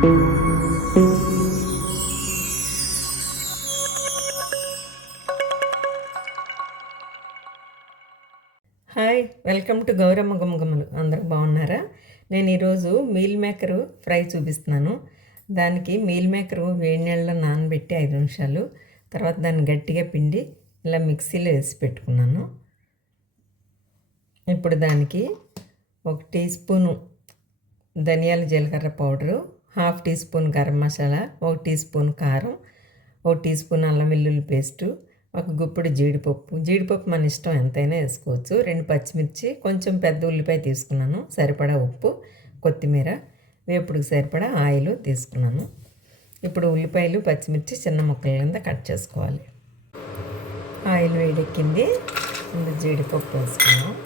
Hi, welcome to Gauramma గుమ్మగుమ్మలు. అందరూ బాగున్నారా? నేను ఈరోజు మీల్ మేకరు ఫ్రై చూపిస్తున్నాను. దానికి మీల్ మేకరు వేడి నీళ్ళలో నానబెట్టి 5 నిమిషాలు తర్వాత దాన్ని గట్టిగా పిండి ఇలా మిక్సీలో వేసి పెట్టుకున్నాను. ఇప్పుడు దానికి 1 టీ స్పూను ధనియాల జీలకర్ర powder, 1/2 tea spoon garam masala, 1 tea spoon కారం, 1 టీ స్పూన్ అల్లం వెల్లుల్లి పేస్టు, ఒక గుప్పుడు జీడిపప్పు మన ఇష్టం ఎంతైనా వేసుకోవచ్చు, 2 పచ్చిమిర్చి, కొంచెం పెద్ద ఉల్లిపాయ తీసుకున్నాను, సరిపడా ఉప్పు, కొత్తిమీర, వేపుడుకు సరిపడా ఆయిల్ తీసుకున్నాను. ఇప్పుడు ఉల్లిపాయలు పచ్చిమిర్చి చిన్న ముక్కల కింద కట్ చేసుకోవాలి. ఆయిల్ వేడెక్కింది, ముందు జీడిపప్పు వేసుకున్నాం.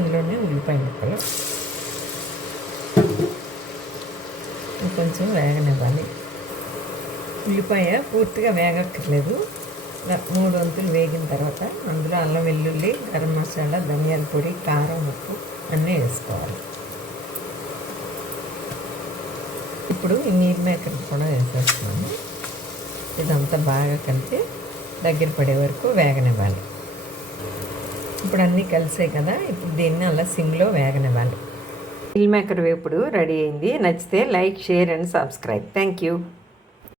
ఇందులోనే ఉల్లిపాయ ముక్కలు కొంచెం వేగనివ్వాలి. ఉల్లిపాయ పూర్తిగా వేగక్కర్లేదు, 3 వంతులు వేగిన తర్వాత అందులో అల్లం వెల్లుల్లి, గరం మసాలా, ధనియాల పొడి, కారం, ఉప్పు అన్నీ వేసుకోవాలి. ఇప్పుడు ఈ మీల్ మేకర్ కూడా వేసేస్తున్నాను. ఇదంతా బాగా కలిపి దగ్గర పడే వరకు వేగనివ్వాలి. ఇప్పుడు అన్నీ కలిసాయి కదా, ఇప్పుడు దీన్ని అలా సిమ్లో వేగనివ్వాలి. మీల్ మేకర్ వేపుడు రెడీ అయింది. నచ్చితే like, share and subscribe. Thank you.